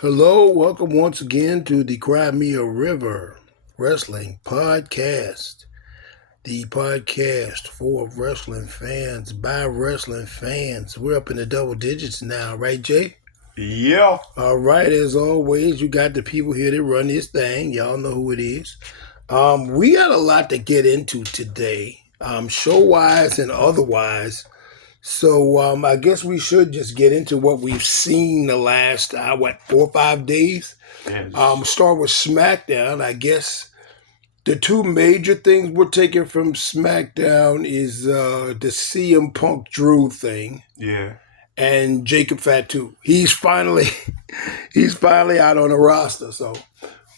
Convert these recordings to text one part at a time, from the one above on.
Hello, welcome once again to the Cry Me a River Wrestling Podcast. The podcast for wrestling fans, by wrestling fans. We're up in the double digits now, right, Jay? Yeah. All right, as always, you got the people here that run this thing. Y'all know who it is. We got a lot to get into today, show-wise and otherwise. So I guess we should just get into what we've seen the last, 4 or 5 days. Yes. Start with Smackdown. I guess the two major things we're taking from Smackdown is the CM Punk Drew thing. Yeah. And Jacob Fatu. He's finally out on the roster. So,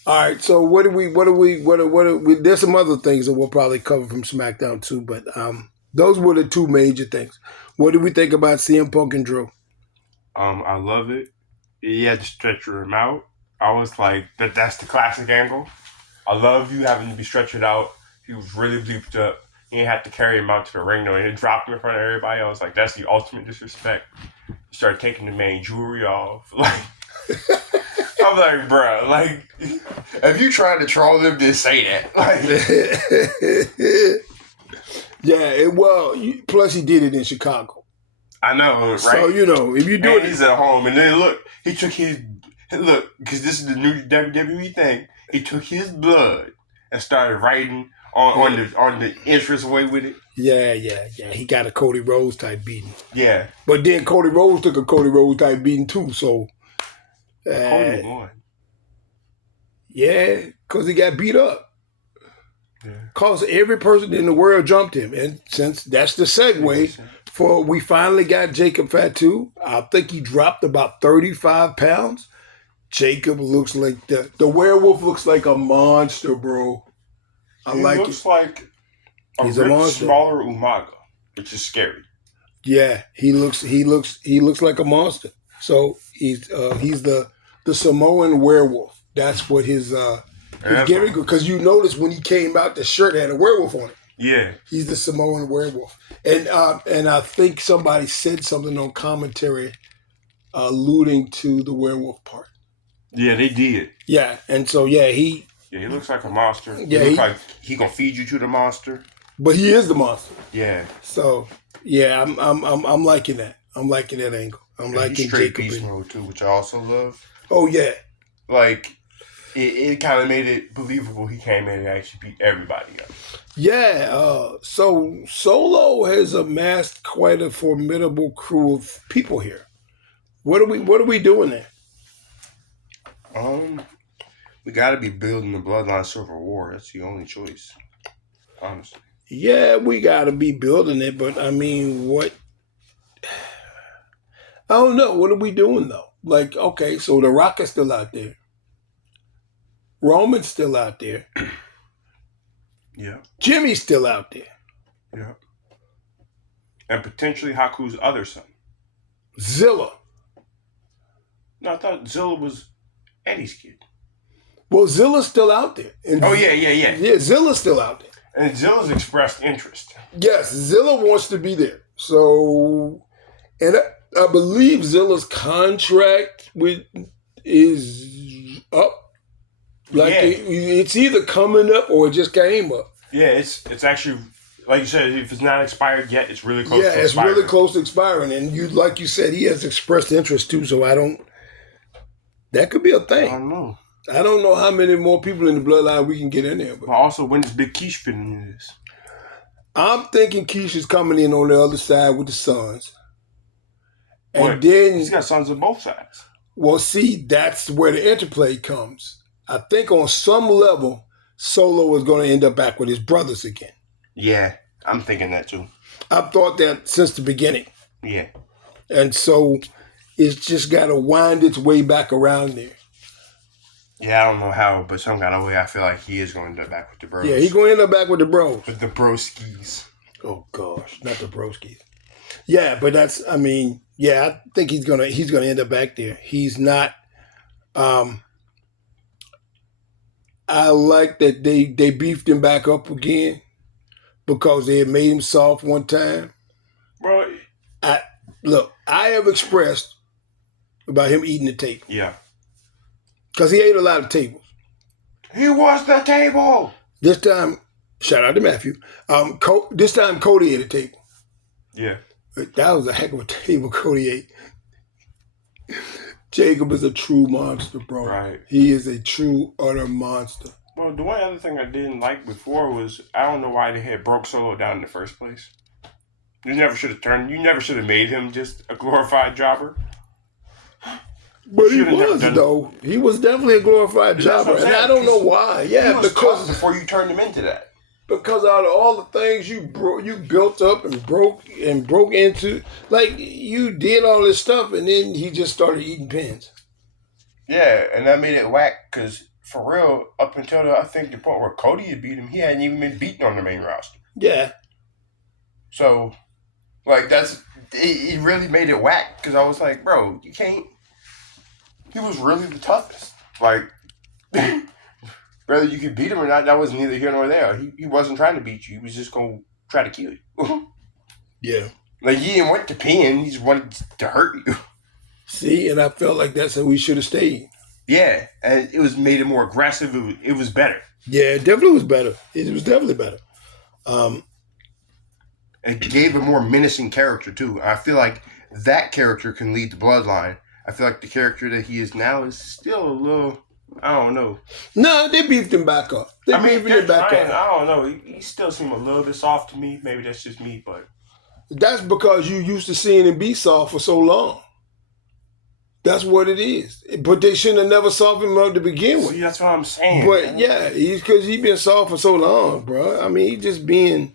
all right. So what do we? There's some other things that we'll probably cover from SmackDown too, but those were the two major things. What do we think about CM Punk and Drew? I love it. He had to stretch him out. I was like, that's the classic angle. I love you having to be stretched out. He was really bleeped up. He didn't have to carry him out to the ring, though. He dropped him in front of everybody. I was like, that's the ultimate disrespect. He started taking the main jewelry off. Like, I'm like, bro, like, if you trying to troll them, just say that. Like, yeah, plus he did it in Chicago. I know, right? So, if you do it. He's at home, and then look, he took because this is the new WWE thing. He took his blood and started writing on the entrance way with it. Yeah. He got a Cody Rhodes type beating. Yeah. But then Cody Rhodes took a Cody Rhodes type beating too, so. Cody won. Yeah, because he got beat up. Yeah. Because every person in the world jumped him. And since that's the segue for we finally got Jacob Fatu, I think he dropped about 35 pounds. Jacob looks like the werewolf looks like a monster, bro. He looks like He's a monster. Smaller Umaga, which is scary. Yeah, he looks like a monster. So he's the Samoan werewolf. That's what his gimmick. Because you notice when he came out, the shirt had a werewolf on it. Yeah, he's the Samoan werewolf. And I think somebody said something on commentary alluding to the werewolf part. Yeah, they did. Yeah, and so he looks like a monster. Yeah, he looks like he gonna feed you to the monster. But he is the monster. Yeah. So yeah, I'm liking that. I'm liking that angle. I'm liking straight Jacob beast mode too, which I also love. Oh yeah. Like it kind of made it believable he came in and actually beat everybody up. Yeah. So Solo has amassed quite a formidable crew of people here. What are we doing there? We got to be building the Bloodline Civil War. That's the only choice, honestly. Yeah, we got to be building it, but I mean, what? I don't know. What are we doing though? Like, okay, so The Rock is still out there. Roman's still out there. Yeah. Jimmy's still out there. Yeah. And potentially Haku's other son. Zilla. No, I thought Zilla was Eddie's kid. Well, Zilla's still out there. And yeah. Yeah, Zilla's still out there. And Zilla's expressed interest. Yes, Zilla wants to be there. So, and I believe Zilla's contract is up. Like it's either coming up or it just came up. Yeah, it's actually, like you said, if it's not expired yet, it's really close to expiring. Yeah, it's really close to expiring. And like you said, he has expressed interest too, so that could be a thing. I don't know. I don't know how many more people in the bloodline we can get in there. But also, when does Big Keish fit into this? I'm thinking Keish is coming in on the other side with the Sons. And then he's got sons on both sides. Well, see, that's where the interplay comes. I think on some level, Solo is going to end up back with his brothers again. Yeah, I'm thinking that too. I've thought that since the beginning. Yeah. And so it's just got to wind its way back around there. Yeah, I don't know how, but some kind of way I feel like he is going to end up back with the bros. Yeah, he's going to end up back with the bros. With the broskies. Oh, gosh, not the broskies. Yeah, but I think he's gonna end up back there. He's not. I like that they beefed him back up again because they had made him soft one time. Bro, I have expressed about him eating the tape. Yeah. Because he ate a lot of tables. He was the table. This time, shout out to Matthew. This time Cody ate a table. Yeah. That was a heck of a table Cody ate. Jacob is a true monster, bro. Right. He is a true, utter monster. Well, the one other thing I didn't like before was I don't know why they had broke Solo down in the first place. You never should have made him just a glorified jobber. But he was, though. He was definitely a glorified jobber. And I don't know why. Yeah, because before you turned him into that. Because out of all the things you built up and broke into, like, you did all this stuff and then he just started eating pins. Yeah, and that made it whack because, for real, up until I think the point where Cody had beat him, he hadn't even been beaten on the main roster. Yeah. So, like, it really made it whack because I was like, bro, you can't. He was really the toughest. Like, whether you could beat him or not, that was neither here nor there. He wasn't trying to beat you. He was just going to try to kill you. Yeah. Like, he didn't want to pin. He just wanted to hurt you. See, and I felt like that's how we should have stayed. Yeah, and it made it more aggressive. It was better. Yeah, it definitely was better. It was definitely better. It gave a more menacing character, too. I feel like that character can lead the bloodline. I feel like the character that he is now is still a little, I don't know. No, they beefed him back up. They beefed him back up. I don't know. He still seemed a little bit soft to me. Maybe that's just me, but. That's because you used to seeing him be soft for so long. That's what it is. But they shouldn't have never softened him up to begin with. See, that's what I'm saying. But man. yeah, because he been soft for so long, bro. I mean, he just being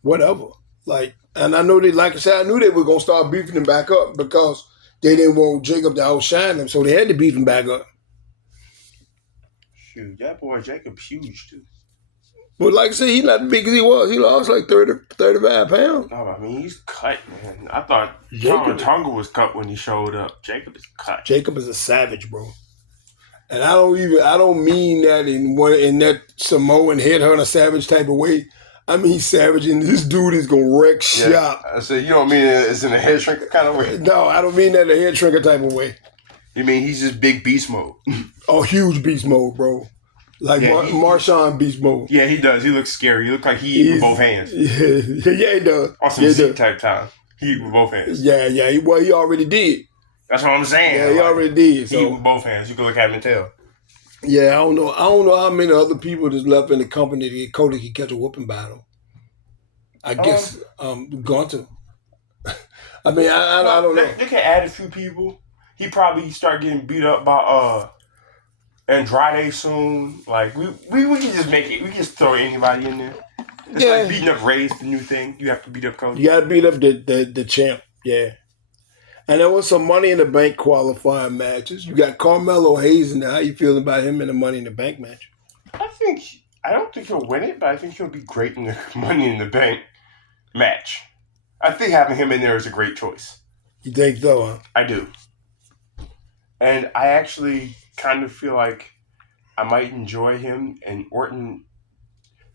whatever. Like, and I know they, like I said, I knew they were gonna start beefing him back up because they didn't want Jacob to outshine him, so they had to beef him back up. Shoot, that boy Jacob's huge too. But like I said, he's not as big as he was. He lost like 35 pounds. No, I mean, he's cut, man. I thought Tonga was cut when he showed up. Jacob is cut. Jacob is a savage, bro. And I don't mean that in that Samoan headhunter savage type of way. I mean savage, and this dude is gonna wreck shop. I said, you don't mean it's in a head shrinker kind of way? No, I don't mean that in a head shrinker type of way. You mean he's just big beast mode? Oh, huge beast mode, bro. Like Marshawn beast mode. Yeah, he does. He looks scary. He looks like he eat with both hands. Yeah, he does. On some Zeke type time. He eat with both hands. Yeah. He already did. That's what I'm saying. Yeah, he already did. So. He eat with both hands. You can look at him and tell. Yeah, I don't know how many other people just left in the company to get Cody could catch a whooping battle. I guess going to. I mean, I don't know. They can add a few people. He probably start getting beat up by Andrade soon. Like we can just make it. We can just throw anybody in there. It's like beating up Ray's the new thing. You have to beat up Cody. You got to beat up the champ. Yeah. And there was some Money in the Bank qualifying matches. You got Carmelo Hayes in there. How you feeling about him in the Money in the Bank match? I don't think he'll win it, but I think he'll be great in the Money in the Bank match. I think having him in there is a great choice. You think so, huh? I do. And I actually kind of feel like I might enjoy him and Orton.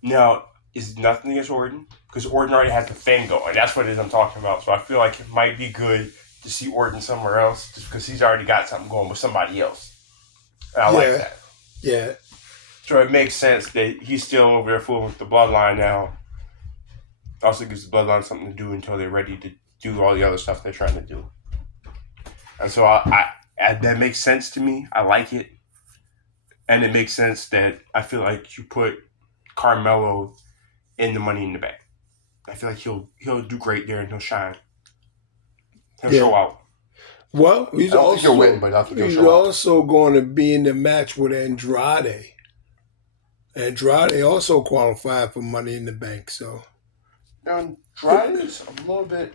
Now, is nothing against Orton, because Orton already has the thing going. That's what it is I'm talking about. So I feel like it might be good to see Orton somewhere else just because he's already got something going with somebody else. And I like that. Yeah. So it makes sense that he's still over there fooling with the bloodline now. Also gives the bloodline something to do until they're ready to do all the other stuff they're trying to do. And so I that makes sense to me. I like it. And it makes sense that I feel like you put Carmelo in the Money in the Bank. I feel like he'll do great there and he'll shine. He'll show out. Well, I don't think he'll win, but I think he'll show out. He's also going to be in the match with Andrade. Andrade also qualified for Money in the Bank, so. Andrade is a little bit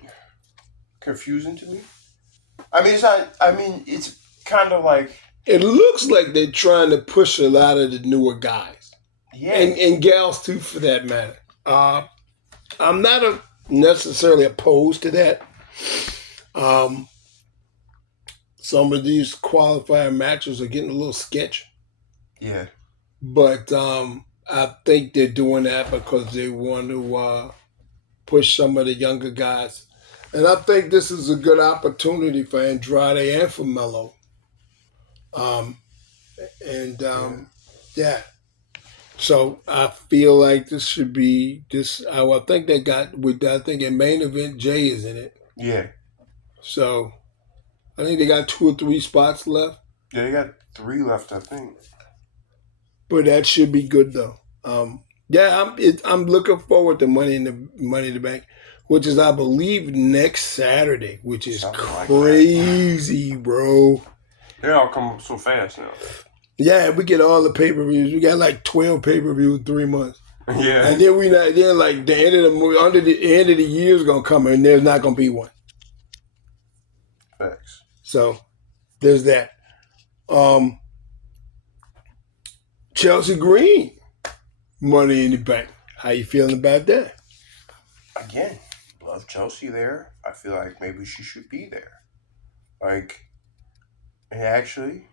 confusing to me. I mean, it's not. I mean, it's kind of like. It looks like they're trying to push a lot of the newer guys. Yeah. And gals, too, for that matter. I'm not necessarily opposed to that. Some of these qualifying matches are getting a little sketchy. Yeah. But I think they're doing that because they want to push some of the younger guys. And I think this is a good opportunity for Andrade and for Melo. And Yeah. yeah. So I feel like this should be this. I think they got with. I think in main event Jay is in it. Yeah. So I think they got 2 or 3 spots left. Yeah, they got 3 left, I think. But that should be good though. Yeah, I'm looking forward to Money in the Bank, which is I believe next Saturday, which is Something like that. crazy, bro. They all come up so fast now. Yeah, we get all the pay per views. We got like 12 pay per views in 3 months. Yeah. And then then like the end of the movie, under the end of the year is gonna come and there's not gonna be one. Facts. So there's that. Chelsea Green, Money in the Bank. How you feeling about that? Again, love Chelsea there. I feel like maybe she should be there. Like, actually,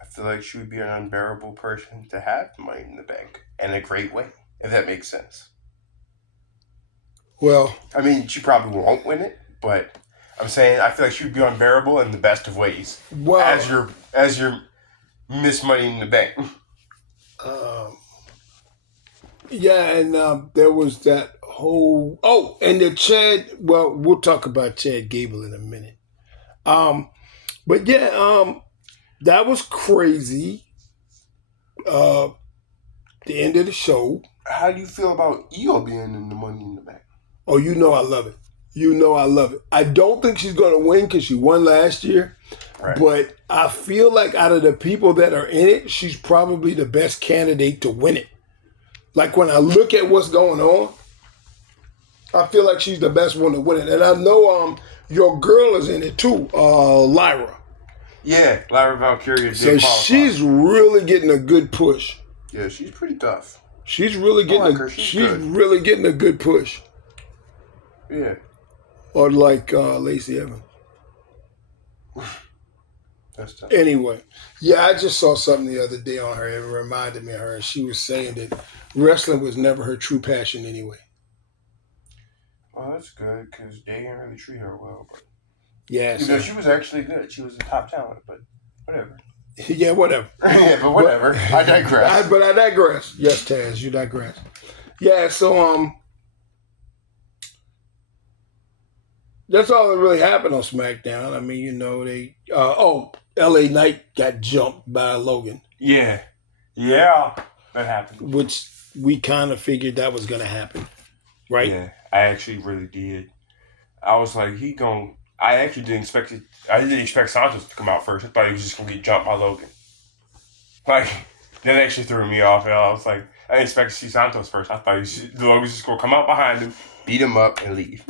I feel like she would be an unbearable person to have Money in the Bank in a great way, if that makes sense. Well, I mean, she probably won't win it, but I'm saying I feel like she would be unbearable in the best of ways. well, as your Miss Money in the Bank. Yeah, and there was that whole and the Chad. Well, we'll talk about Chad Gable in a minute. But yeah, that was crazy. The end of the show. How do you feel about Io being in the Money in the Bank? Oh, you know I love it. You know I love it. I don't think she's going to win because she won last year. Right. But I feel like out of the people that are in it, she's probably the best candidate to win it. Like when I look at what's going on, I feel like she's the best one to win it. And I know your girl is in it too, Lyra. Yeah, Lyra Valkyria did So qualify. she's really getting a good push. Yeah, she's pretty tough. She's really getting she's really getting a good push. Yeah. Or like Lacey Evans. That's tough. Anyway, yeah, I just saw something the other day on her. It reminded me of her. She was saying that wrestling was never her true passion anyway. Oh, that's good because they didn't really treat her well. But yeah, you know, she was actually good. She was a top talent, but whatever. Yeah, whatever. Yeah, but whatever. I digress. But I digress. Yes, Taz, you digress. Yeah, so that's all that really happened on SmackDown. I mean, you know, they LA Knight got jumped by Logan. Yeah. Yeah. That happened. Which we kind of figured that was gonna happen. Right? Yeah. I actually really did. I was like, I actually didn't expect it. I didn't expect Santos to come out first. I thought he was just gonna get jumped by Logan. Like, that actually threw me off. And I was like, I didn't expect to see Santos first. I thought Logan was just gonna come out behind him, beat him up, and leave.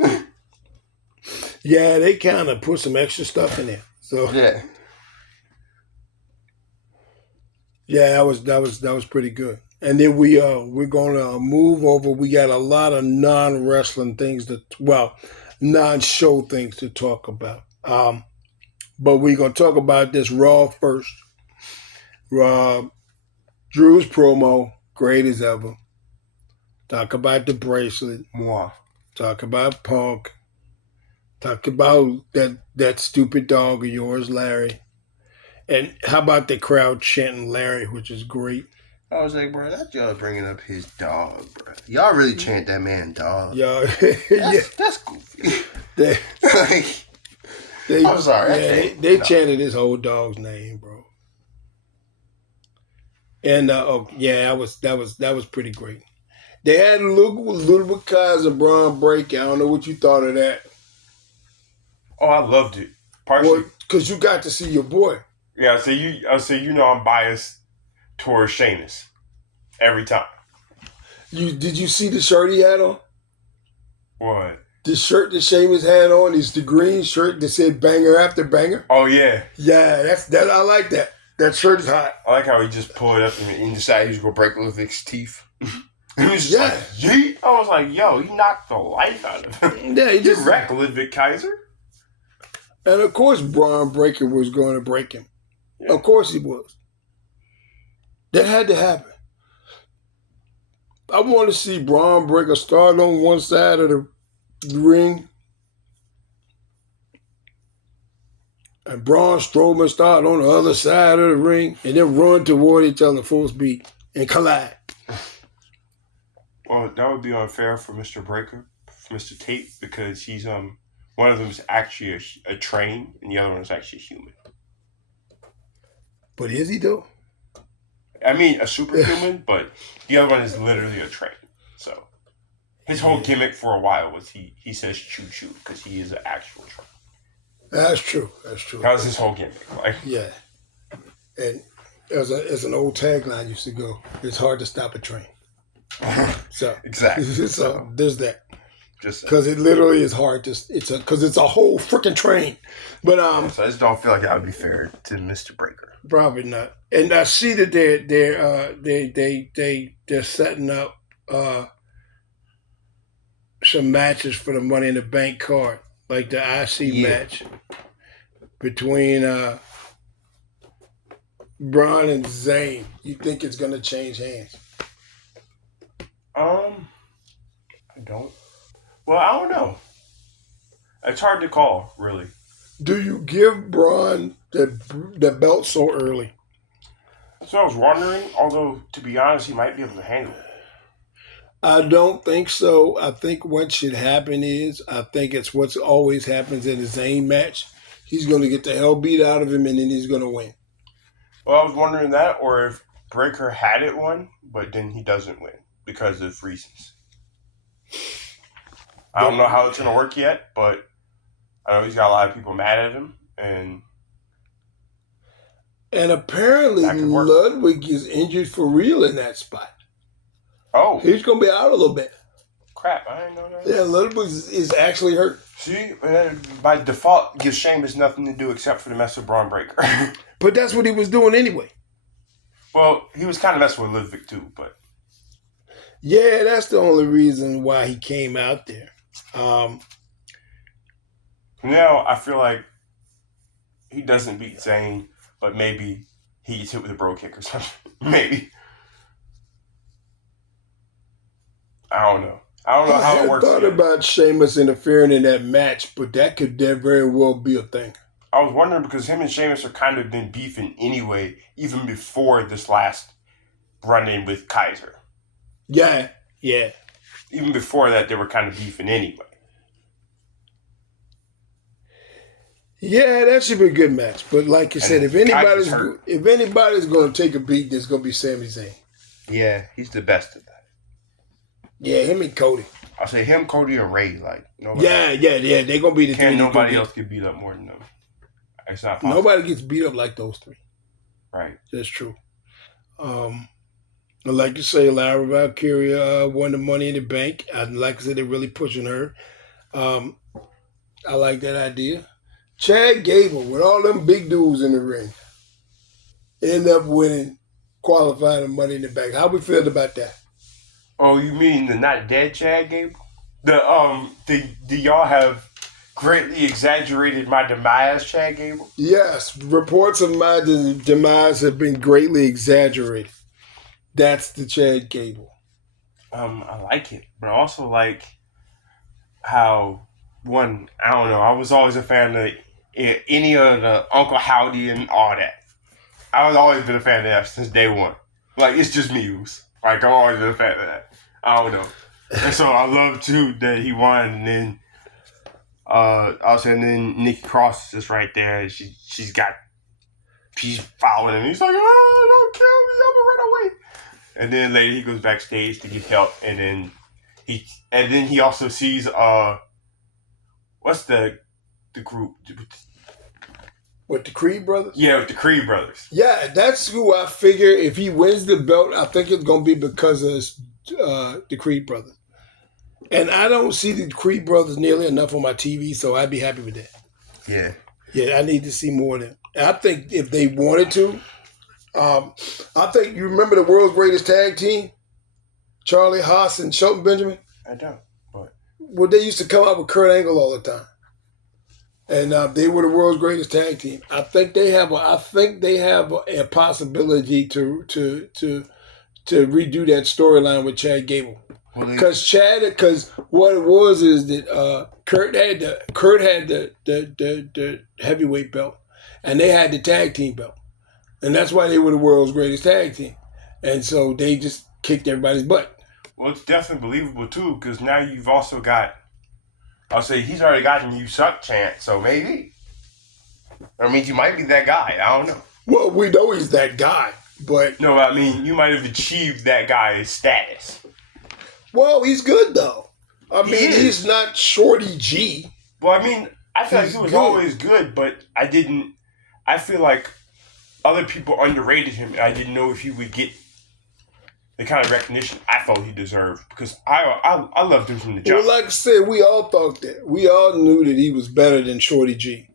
Yeah, they kind of put some extra stuff in there. So yeah, that was pretty good. And then we're gonna move over. We got a lot of non-wrestling things non-show things to talk about. But we're gonna talk about this Raw first. Drew's promo, great as ever. Talk about the bracelet. Mwah. Talk about Punk. Talk about that stupid dog of yours, Larry. And how about the crowd chanting Larry, which is great. I was like, bro, that y'all bringing up his dog, bro. Y'all really chant that man dog. Yeah, that's goofy. I'm sorry. Yeah, they chanted his whole dog's name, bro. And that was pretty great. They had Ludwig Kaiser, Braun Breaker. I don't know what you thought of that. Oh, I loved it. Partially because you got to see your boy. Yeah, I say you know I'm biased towards Sheamus every time. Did you see the shirt he had on? What? The shirt that Sheamus had on is the green shirt that said "banger after banger." Oh yeah. Yeah, that. I like that. That shirt is hot. I like how he just pulled it up and decided he was gonna break Ludwig's teeth. He was just like, yeet. I was like, yo, he knocked the life out of him. Yeah, he just wrecked Ludwig Kaiser. And of course, Braun Breaker was going to break him. Yeah. Of course he was. That had to happen. I want to see Braun Breaker start on one side of the ring and Braun Strowman start on the other side of the ring and then run toward each other full speed and collide. Well, that would be unfair for Mr. Breaker, for Mr. Tate, because he's one of them is actually a train, and the other one is actually a human. But is he though? I mean, a superhuman, but the other one is literally a train. So his whole gimmick for a while was he says choo choo because he is an actual train. That's true. That's true. That was his whole gimmick. Like, yeah. And as an old tagline used to go, it's hard to stop a train. So exactly. So there's that. Just because it literally is hard to because it's a whole freaking train. But so I just don't feel like that would be fair to Mr. Breaker. Probably not. And I see that they're setting up some matches for the Money in the Bank card, like the IC match between Braun and Zayn. You think it's gonna change hands? I don't. Well, I don't know. It's hard to call, really. Do you give Braun the belt so early? So I was wondering, although, to be honest, he might be able to handle it. I don't think so. I think what should happen is, I think it's what's always happens in the Zayn match. He's going to get the hell beat out of him, and then he's going to win. Well, I was wondering that, or if Breaker had it won, but then he doesn't win because of reasons. I don't know how it's going to work yet, but I know he's got a lot of people mad at him, and apparently Ludwig is injured for real in that spot. Oh. He's going to be out a little bit. Crap, I didn't know that. Yeah, Ludwig is actually hurt. See, by default, gives Sheamus nothing to do except for the mess with Braun Breaker. But that's what he was doing anyway. Well, he was kind of messing with Ludwig too, but... Yeah, that's the only reason why he came out there. Now, I feel like he doesn't beat Zayn, but maybe he gets hit with a bro kick or something. Maybe. I don't know how it works. I thought about Sheamus interfering in that match, but that could very well be a thing. I was wondering because him and Sheamus are kind of been beefing anyway, even before this last run-in with Kaiser. Yeah. Even before that, they were kind of beefing anyway. Yeah, that should be a good match. But like you said, if anybody's going to take a beat, it's going to be Sami Zayn. Yeah, he's the best at that. Yeah, him and Cody. I'll say him, Cody, and Ray. Like nobody. Yeah. They're going to be the three. Nobody else get beat up more than them. It's not possible. Nobody gets beat up like those three. Right. That's true. Like you say, Lara Valkyria won the Money in the Bank. Like I said, they're really pushing her. I like that idea. Chad Gable, with all them big dudes in the ring, end up winning, qualifying the Money in the Bank. How we feel about that? Oh, you mean the not dead Chad Gable? Do y'all have greatly exaggerated my demise, Chad Gable? Yes, reports of my demise have been greatly exaggerated. That's the Chad Gable. I like it, but I also like how I don't know. I was always a fan of any of the Uncle Howdy and all that. I've always been a fan of that since day one. Like, it's just me. Like, I've always been a fan of that. I don't know. And so I love, too, that he won. And then, also, and then Nikki Cross is right there. She's following him. He's like, oh, don't kill me. I'm going to run away. And then later he goes backstage to get help. And then he also sees, what's the group? With the Creed brothers? Yeah, with the Creed brothers. Yeah, that's who I figure if he wins the belt, I think it's going to be because of the Creed brothers. And I don't see the Creed brothers nearly enough on my TV, so I'd be happy with that. Yeah. Yeah, I need to see more of them. And I think if they wanted to, I think you remember the world's greatest tag team? Charlie Haas and Shelton Benjamin? I don't. But Well, they used to come out with Kurt Angle all the time. And they were the world's greatest tag team. I think they have a possibility to redo that storyline with Chad Gable. Because what it was is that Kurt had the heavyweight belt, and they had the tag team belt. And that's why they were the world's greatest tag team. And so they just kicked everybody's butt. Well, it's definitely believable, too, because now you've also got, I'll say he's already gotten you suck chant, so maybe. I mean, you might be that guy. I don't know. Well, we know he's that guy, but... No, I mean, you might have achieved that guy's status. Well, he's good, though. I mean, he's not Shorty G. Well, I mean, I feel like he was always good, but I feel like other people underrated him, and I didn't know if he would get the kind of recognition I thought he deserved, because I loved him from the jump. Well, like I said, we all thought that. We all knew that he was better than Shorty G.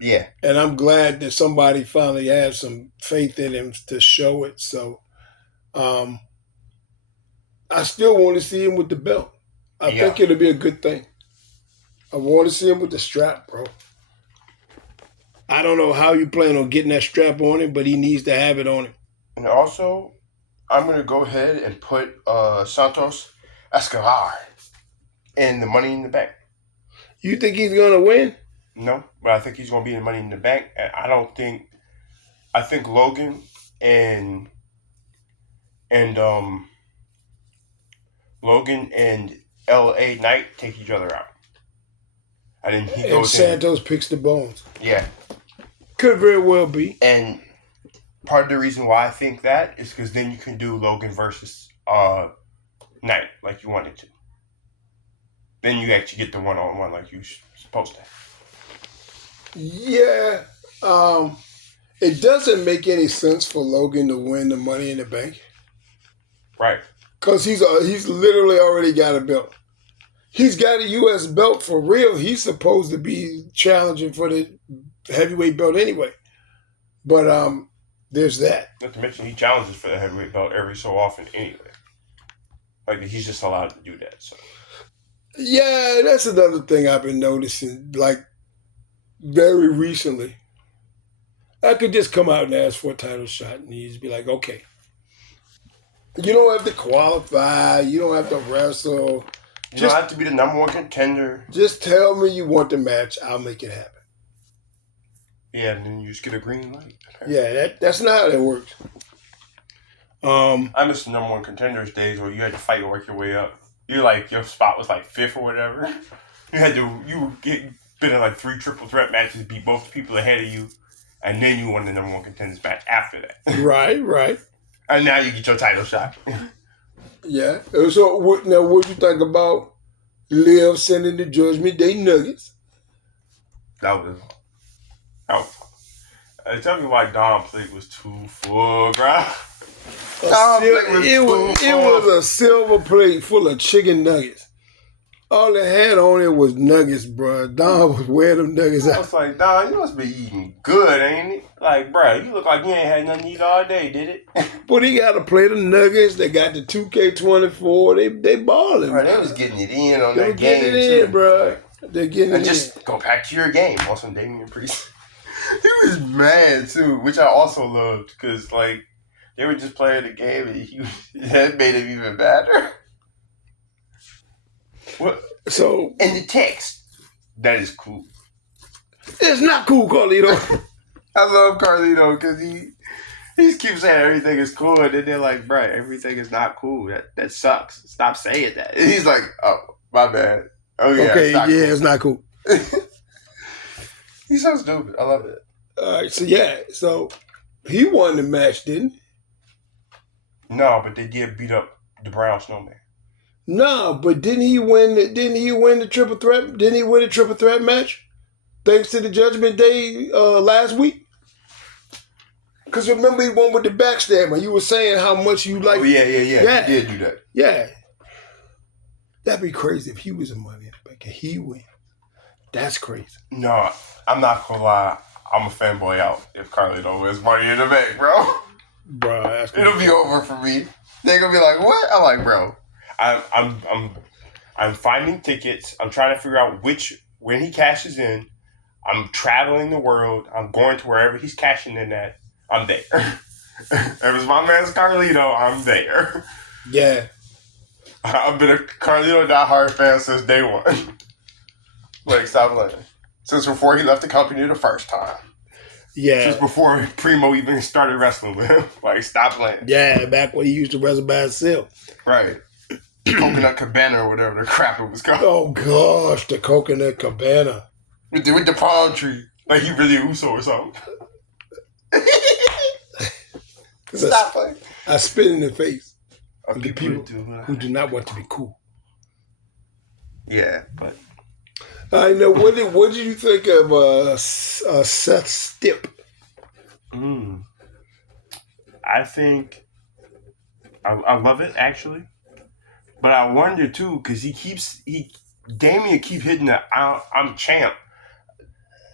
Yeah. And I'm glad that somebody finally had some faith in him to show it. So I still want to see him with the belt. I think it'll be a good thing. I want to see him with the strap, bro. I don't know how you plan on getting that strap on him, but he needs to have it on him. And also, I'm going to go ahead and put Santos Escobar in the Money in the Bank. You think he's going to win? No, but I think he's going to be in the Money in the Bank. And I think Logan and L.A. Knight take each other out. And Santos picks the bones. Yeah. Could very well be. And part of the reason why I think that is because then you can do Logan versus Knight like you wanted to. Then you actually get the one-on-one like you're supposed to. Yeah. It doesn't make any sense for Logan to win the Money in the Bank. Right. Because he's literally already got a belt. He's got a U.S. belt for real. He's supposed to be challenging for the heavyweight belt anyway. But there's that. Not to mention he challenges for the heavyweight belt every so often anyway. Like he's just allowed to do that. So. Yeah, that's another thing I've been noticing. Like very recently, I could just come out and ask for a title shot, and he'd be like, "Okay, you don't have to qualify. You don't have to wrestle." You don't have to be the number one contender. Just tell me you want the match. I'll make it happen. Yeah, and then you just get a green light. Okay. Yeah, that's not how that works. I miss the number one contenders days where you had to fight and work your way up. Your spot was like 5th or whatever. You been in like 3 triple threat matches, beat both people ahead of you, and then you won the number one contenders match after that. Right. And now you get your title shot. Yeah. So what you think about Liv sending the Judgment Day Nuggets? That was tell me why Dom plate was too full, bro. It was a silver plate full of chicken nuggets. All it had on it was nuggets, bro. Don was wearing them nuggets out. I was like, Don, you must be eating good, ain't it? Like, bro, you look like you ain't had nothing to eat all day, did it? But he got a plate of nuggets. They got the 2K24. They balling, bro. They was getting it in on that game, getting it in, bro. They're getting and it just in. Go back to your game. Also, Damian Priest. He was mad, too, which I also loved, because, like, they were just playing the game, and that made him even badder. What? So in the text, that is cool. It's not cool, Carlito. I love Carlito because he just keeps saying everything is cool, and then they're like, "Bro, everything is not cool. That sucks. Stop saying that." And he's like, "Oh, my bad. Oh yeah, okay, it's not cool." He's so stupid. I love it. All right, so he won the match, didn't he? No, but they did beat up the Brown Snowman. No, but didn't he win the triple threat? Didn't he win the triple threat match? Thanks to the Judgment Day last week? Because remember he won with the backstabber. You were saying how much you like. Oh, yeah. He did do that. Yeah. That'd be crazy if he was a Money in the Bank and he win. That's crazy. No, I'm not going to lie. I'm a fanboy out if Carlito wins Money in the Bank, bro. Bro, that's it'll be over for me. They're going to be like, what? I'm like, bro. I'm finding tickets. I'm trying to figure out when he cashes in. I'm traveling the world. I'm going to wherever he's cashing in at. I'm there. If it's my man's Carlito, I'm there. Yeah. I've been a Carlito diehard fan since day one. Like, stop lying. Since before he left the company the first time. Yeah. Since before Primo even started wrestling with him. Like, stop playing. Yeah, back when he used to wrestle by himself. Right. Coconut Cabana or whatever the crap it was called. Oh, gosh, the Coconut Cabana. With the palm tree. Like, he really Uso or something. Stop playing. I spit in the face of the people people who do not want to be cool. Yeah, but... I know. What did you think of Seth Stipp? I think I love it actually, but I wonder too because Damien keep hitting the I'm champ.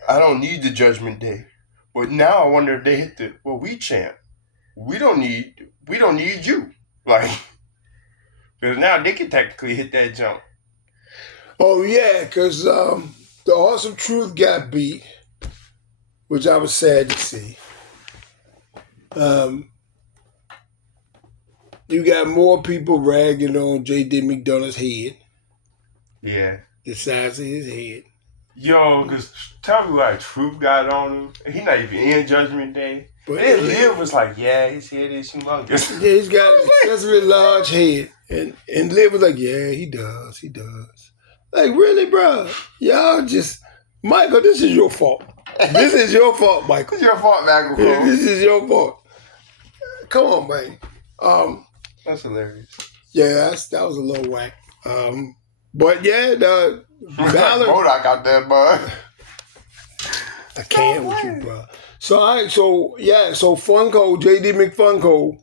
I don't need the Judgment Day, but now I wonder if they hit the we champ. We don't need you, like, because now they can technically hit that jump. Oh yeah, because the Awesome Truth got beat, which I was sad to see. You got more people ragging on J.D. McDonough's head. Yeah. The size of his head. Yo, because tell me why Truth got on him. He not even in Judgment Day. But then Liv was like, yeah, his head is humongous. Yeah, he's got an excessively large head. And Liv was like, yeah, he does. Like, really, bro? Y'all just... Michael, this is your fault. This is your fault, Michael. It's your fault, Michael. This is your fault. Come on, man. That's hilarious. Yeah, that was a little whack. But yeah, the Balor... Modoc out there, bud. I can't with you, bro. So Funko, JD McFunko,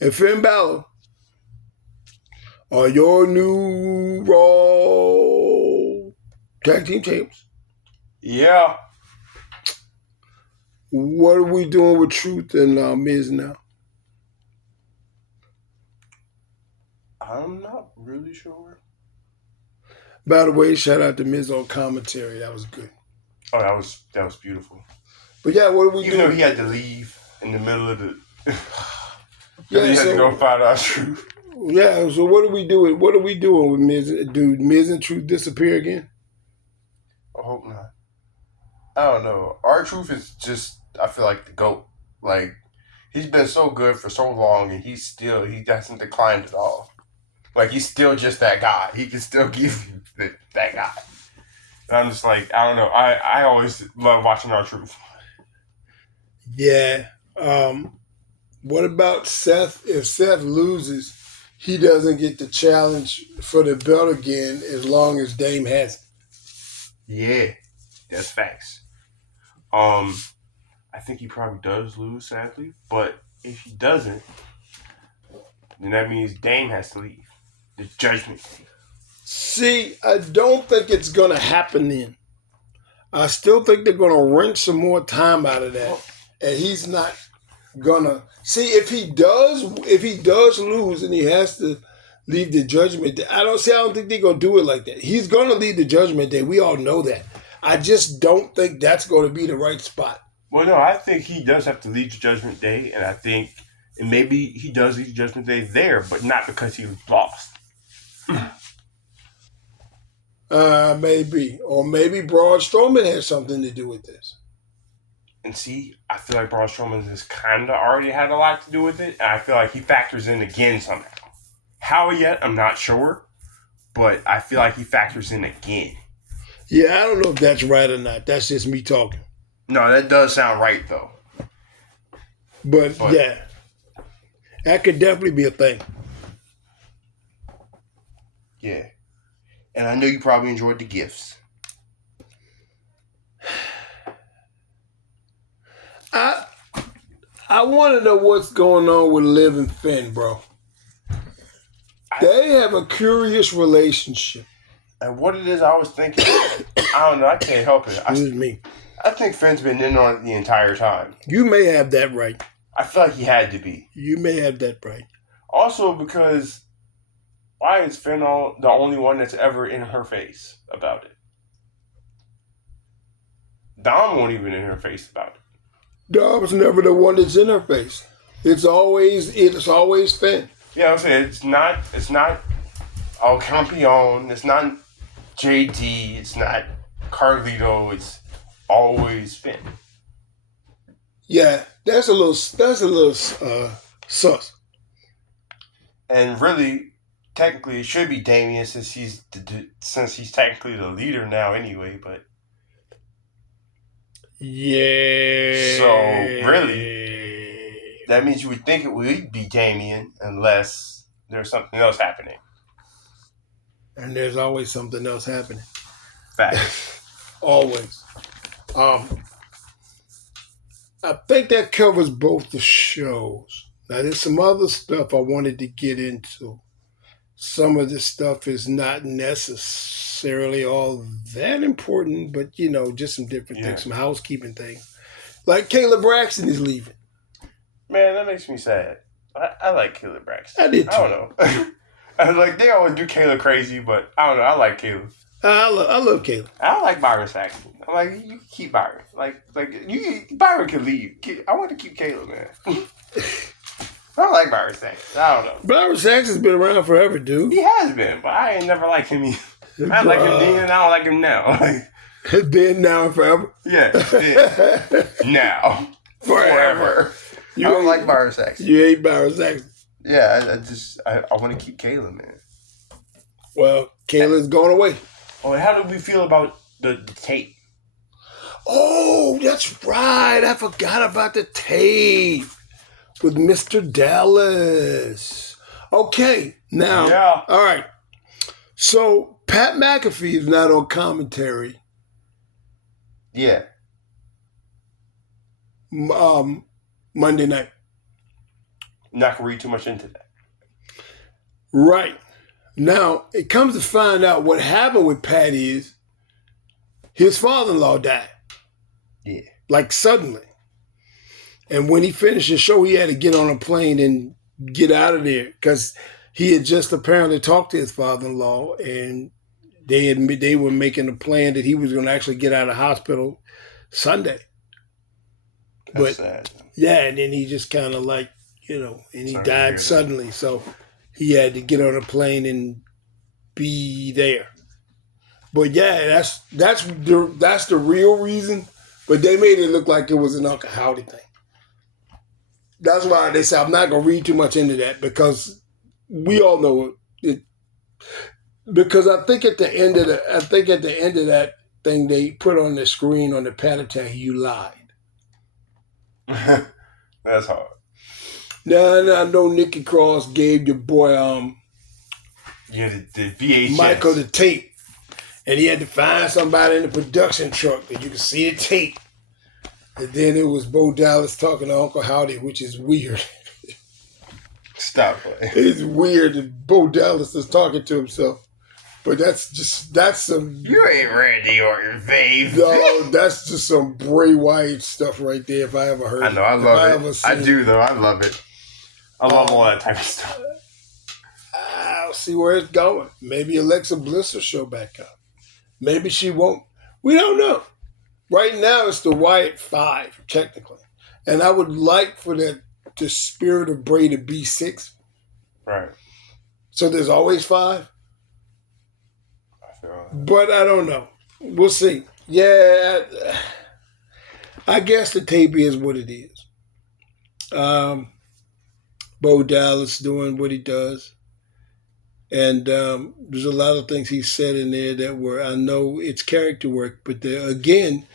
and Finn Balor are your new Raw Tag Team Champs. Yeah. What are we doing with Truth and Miz now? I'm not really sure. By the way, shout out to Miz on commentary. That was good. Oh, that was beautiful. But yeah, what are we doing? Even though he had to leave in the middle of the... he Yeah, had to go find out Truth. Yeah, so what are we doing? What are we doing with Miz? Do Miz and Truth disappear again? I hope not. I don't know. R-Truth is just, I feel like, the GOAT. Like, he's been so good for so long, and he hasn't declined at all. Like, he's still just that guy. He can still give you that guy. And I'm just like, I don't know. I always love watching R-Truth. Yeah. What about Seth? If Seth loses, he doesn't get the challenge for the belt again as long as Dame has it. Yeah, that's facts. I think he probably does lose, sadly. But if he doesn't, then that means Dame has to leave. The Judgment Day. See, I don't think it's going to happen then. I still think they're going to wrench some more time out of that. And he's not going to... See, if he does lose and he has to leave the Judgment Day, I don't think they're going to do it like that. He's going to leave the Judgment Day. We all know that. I just don't think that's going to be the right spot. Well, no, I think he does have to leave the Judgment Day, and I think maybe he does leave the Judgment Day there, but not because he lost. Maybe. Or maybe Braun Strowman has something to do with this. And see, I feel like Braun Strowman has kind of already had a lot to do with it, and I feel like he factors in again somehow. How yet, I'm not sure, but I feel like he factors in again. Yeah, I don't know if that's right or not. That's just me talking. No, that does sound right, though. But yeah, that could definitely be a thing. Yeah. And I know you probably enjoyed the gifts. I want to know what's going on with Liv and Finn, bro. They have a curious relationship. And what it is, I was thinking, I don't know, I can't help it. Excuse me. I think Finn's been in on it the entire time. You may have that right. I feel like he had to be. You may have that right. Also because, why is Finn the only one that's ever in her face about it? Dom won't even in her face about it. Dom's never the one that's in her face. It's always Finn. Yeah, I'm saying it's not El Campeon, it's not JD, it's not Carlito, it's always Finn. Yeah, that's a little sus. And really, technically, it should be Damien since he's technically the leader now anyway. But Yeah. so really, that means you would think it would be Damien unless there's something else happening. And there's always something else happening. Facts. Always. I think that covers both the shows. Now, there's some other stuff I wanted to get into. Some of this stuff is not necessarily all that important, but just some different things, some housekeeping things. Like Caleb Braxton is leaving. Man, that makes me sad. I like Caleb Braxton. I did too. I don't know. I was like, they always do Caleb crazy, but I don't know. I like Caleb. I love Caleb. I don't like Byron Saxton. I'm like, you can keep Byron. Byron can leave. I want to keep Caleb, man. I don't like Byron Saxton. I don't know. Byron Saxton's been around forever, dude. He has been, but I ain't never liked him either. I like him then, and I don't like him now. Then, now, and forever? Yeah, then, now. Forever. I don't like Byron Saxton. You hate Byron Saxton? Yeah, I want to keep Caleb, man. Well, Caleb's going away. Oh, and how do we feel about the tape? Oh, that's right. I forgot about the tape with Mr. Dallas. Okay, now, Yeah. All right. So, Pat McAfee is not on commentary. Yeah. Monday night. Not going to read too much into that. Right. Now, it comes to find out what happened with Pat is his father-in-law died. Yeah. Like suddenly. And when he finished the show, he had to get on a plane and get out of there because he had just apparently talked to his father-in-law and they were making a plan that he was going to actually get out of hospital Sunday. That's sad. Yeah, and then he just kind of and he died suddenly. So he had to get on a plane and be there. But yeah, that's the real reason. But they made it look like it was an Uncle Howdy thing. That's why they said I'm not gonna read too much into that because we all know it. Because I think at the end of that thing they put on the screen on the Pat attack, you lied. That's hard. Now I know Nikki Cross gave your boy the VHS. Michael the tape. And he had to find somebody in the production truck that you could see the tape. And then it was Bo Dallas talking to Uncle Howdy, which is weird. Stop it. It's weird that Bo Dallas is talking to himself. But that's some... You ain't Randy Orton, babe. No, that's just some Bray Wyatt stuff right there if I ever heard it. I know, I love it. I do, though. I love it. I love all that type of stuff. I'll see where it's going. Maybe Alexa Bliss will show back up. Maybe she won't. We don't know. Right now, it's the Wyatt 5, technically. And I would like for the spirit of Bray to be 6. Right. So there's always 5. But I don't know. We'll see. Yeah, I guess the tape is what it is. Bo Dallas doing what he does. And there's a lot of things he said in there that were, I know it's character work, but again,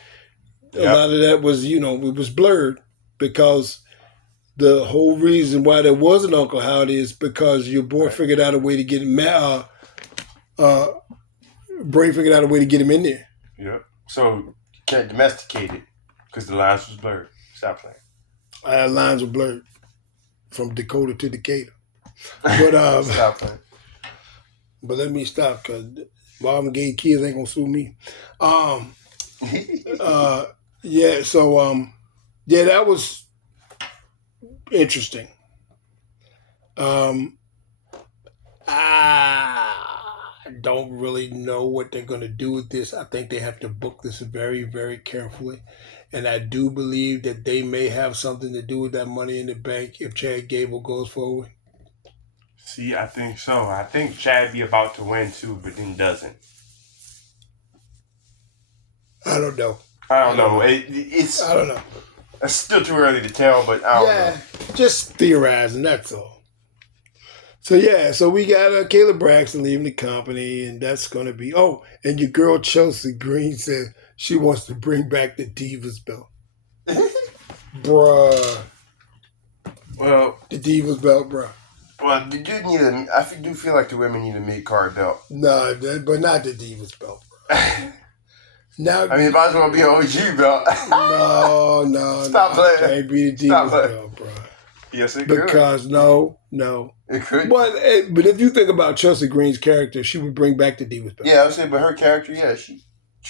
a lot of that was, it was blurred because the whole reason why there was an Uncle Howdy is because your boy figured out a way to get him, Bray figured out a way to get him in there. Yep. So you can't domesticate it because the lines was blurred. Stop playing. Lines were blurred from Dakota to Decatur. But stop playing. But let me stop because mom and gay kids ain't gonna sue me. Yeah. So yeah, that was interesting. I don't really know what they're gonna do with this. I think they have to book this very, very carefully. And I do believe that they may have something to do with that Money in the Bank if Chad Gable goes forward. See, I think so. I think Chad be about to win too, but then doesn't. I don't know. I don't know. It's. I don't know. It's still too early to tell, but I don't know. Just theorizing, that's all. So we got Caleb Braxton leaving the company, and that's going to be... Oh, and your girl Chelsea Green said she wants to bring back the Divas belt. Bruh. Well, the Divas belt, bruh. Well, I do feel like the women need a mid-card belt. No, but not the Divas belt, bruh. Now, I mean, it might as well be an OG belt. no. Stop playing. Can't be the Divas belt, bro. Yes, it could. Because no. It could. But if you think about Chelsea Green's character, she would bring back the Divas belt. Yeah, I would say, but her character, she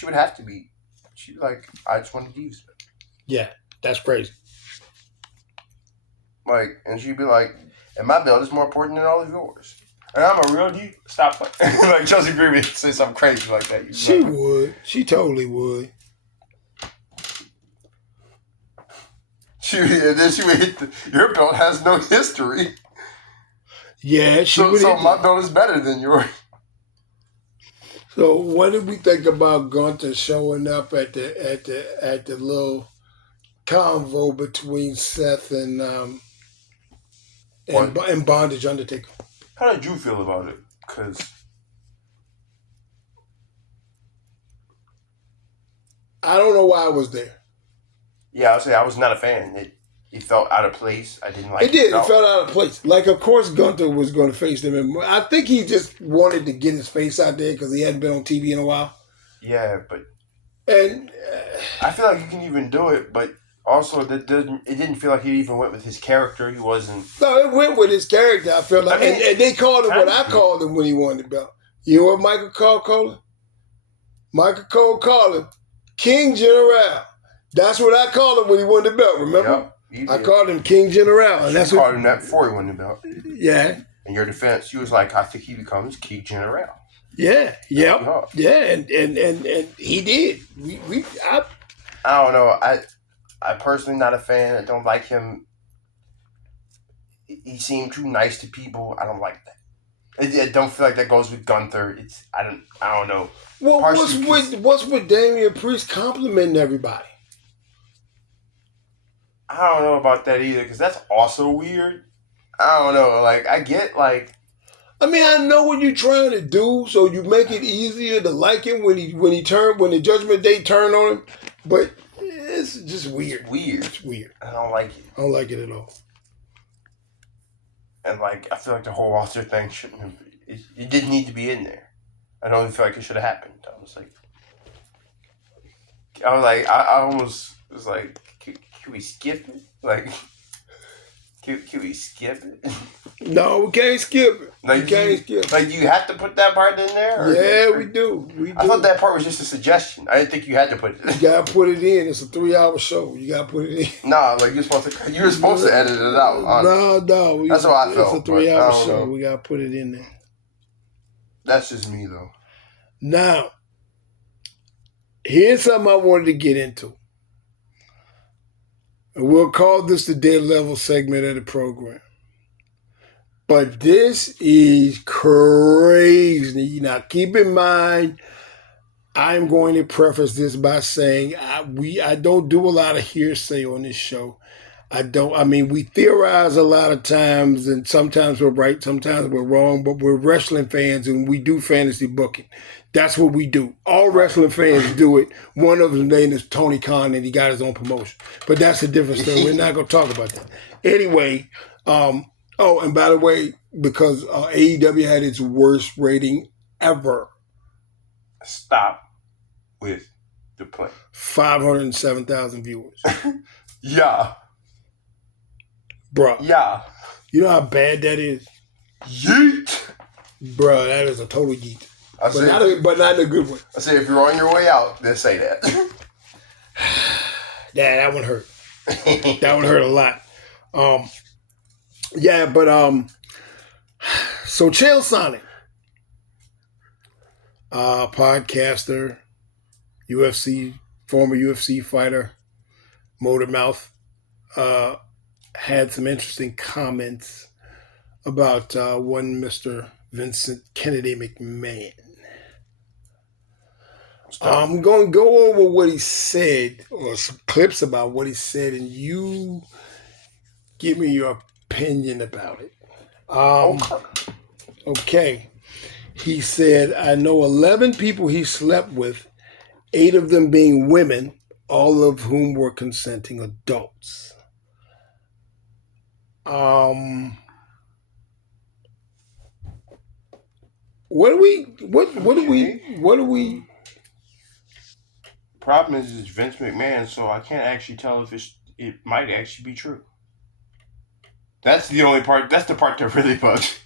would have to be. She'd be like, I just want the Divas belt. Yeah, that's crazy. And she'd be like, and my belt is more important than all of yours. And I'm a real diva. Stop playing. Like Chelsea Green would say something crazy like that. She would. She totally would. And then she would hit your belt has no history. Yeah, So my belt is better than yours. So what did we think about Gunther showing up at the little convo between Seth and Bondage Undertaker? How did you feel about it? Because I don't know why I was there. Yeah, I'll say I was not a fan. It felt out of place. I didn't like it. It felt out of place. Like, of course, Gunther was going to face them. And I think he just wanted to get his face out there because he hadn't been on TV in a while. Yeah, but... And... I feel like you can even do it, but also it didn't feel like he even went with his character. He wasn't... No, it went with his character, I feel like. And they called him what I called him when he won the belt. You know what Michael Cole called him? Michael Cole called him King General. That's what I called him when he won the belt, remember? Yep, I called him King General. And that's called him that before he won the belt. Yeah. In your defense, he was like, I think he becomes King General. Yeah, yeah. And he did. I don't know. I personally not a fan. I don't like him. He seemed too nice to people. I don't like that. I don't feel like that goes with Gunther. I don't know. Well, what's with Damian Priest complimenting everybody? I don't know about that either, because that's also weird. I don't know. I get, I mean, I know what you're trying to do, so you make it easier to like him when the Judgment Day turn on him, but it's just weird. It's weird. I don't like it. I don't like it at all. And, I feel like the whole Walter thing shouldn't have... It didn't need to be in there. I don't even feel like it should have happened. I almost was like, can we skip it? Can we skip it? No, we can't skip it. You have to put that part in there? Yeah, we do. I thought that part was just a suggestion. I didn't think you had to put it in. You gotta put it in. It's a 3-hour show. You gotta put it in. Nah, you were supposed to edit it out. Honestly. No. That's what I felt. It's a 3-hour show. We gotta put it in there. That's just me, though. Now, here's something I wanted to get into. And we'll call this the dead level segment of the program. But this is crazy. Now, keep in mind, I'm going to preface this by saying I don't do a lot of hearsay on this show. We theorize a lot of times, and sometimes we're right, sometimes we're wrong, but we're wrestling fans and we do fantasy booking. That's what we do. All wrestling fans do it. One of them name is Tony Khan, and he got his own promotion. But that's a different story. We're not going to talk about that. Anyway, and by the way, because AEW had its worst rating ever. Stop with the play. 507,000 viewers. Yeah. Bruh. Yeah. You know how bad that is? Yeet. Bruh, that is a total yeet. But not in a good way. I say, if you're on your way out, then say that. Yeah, that one hurt. That one hurt a lot. So Chael Sonnen, podcaster, former UFC fighter, Motor Mouth, had some interesting comments about one Mr. Vincent Kennedy McMahon. stuff. I'm going to go over what he said, or some clips about what he said, and you give me your opinion about it. Okay. He said, I know 11 people he slept with, 8 of them being women, all of whom were consenting adults. What do we Problem is it's Vince McMahon, so I can't actually tell if it might actually be true. That's the only part. That's the part that really bugs.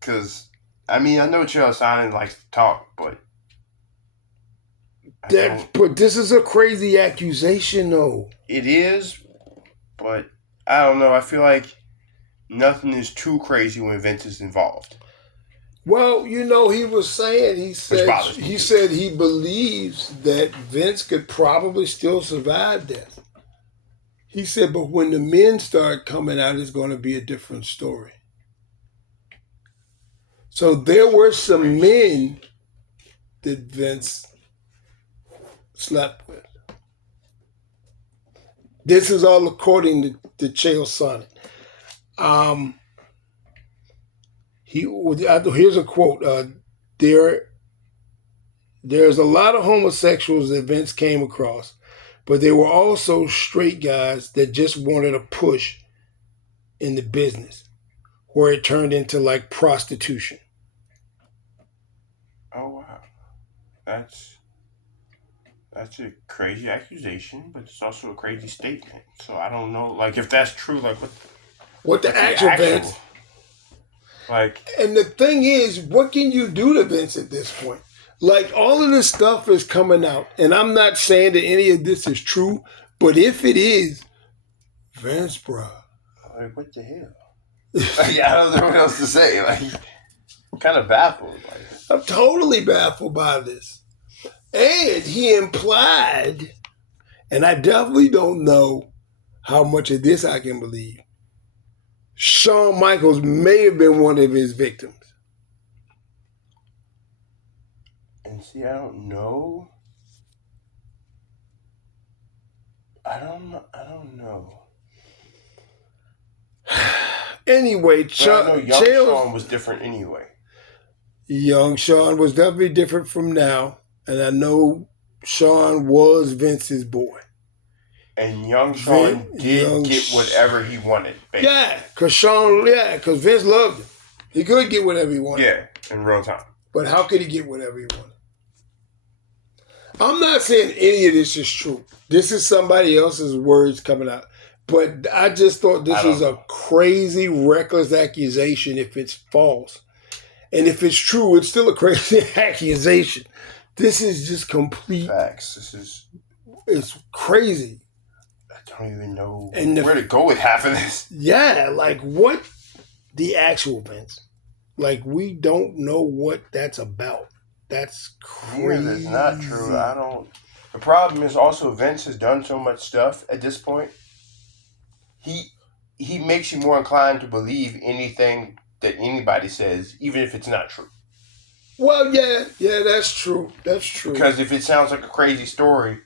Because I know Chael Sonnen likes to talk, but this is a crazy accusation, though. It is, but I don't know. I feel like nothing is too crazy when Vince is involved. Well, he was saying, he said he believes that Vince could probably still survive death. He said, but when the men start coming out, it's going to be a different story. So there were some men that Vince slept with. This is all according to Chael Sonnen. Here's a quote. There's a lot of homosexuals that Vince came across, but there were also straight guys that just wanted a push in the business, where it turned into like prostitution. Oh wow, that's a crazy accusation, but it's also a crazy statement. So I don't know, like if that's true, like what the actual Vince. Like, and the thing is, what can you do to Vince at this point? Like, all of this stuff is coming out, and I'm not saying that any of this is true, but if it is, Vince, bro. Like, what the hell? I don't know what else to say. Like, I'm kind of baffled. I'm totally baffled by this. And he implied, and I definitely don't know how much of this I can believe, Shawn Michaels may have been one of his victims. And see, I don't know. I don't know. Anyway, young Shawn was different anyway. Young Shawn was definitely different from now. And I know Shawn was Vince's boy. And young Shawn did get whatever he wanted. Basically. Yeah, because Vince loved him. He could get whatever he wanted. Yeah, in real time. But how could he get whatever he wanted? I'm not saying any of this is true. This is somebody else's words coming out. But I just thought this was a crazy, reckless accusation if it's false. And if it's true, it's still a crazy accusation. This is just complete facts. It's crazy. I don't even know where to go with half of this. Yeah, like what the actual Vince. Like we don't know what that's about. That's crazy. Yeah, that's not true. The problem is also Vince has done so much stuff at this point. He makes you more inclined to believe anything that anybody says, even if it's not true. Well, yeah, that's true. That's true. Because if it sounds like a crazy story,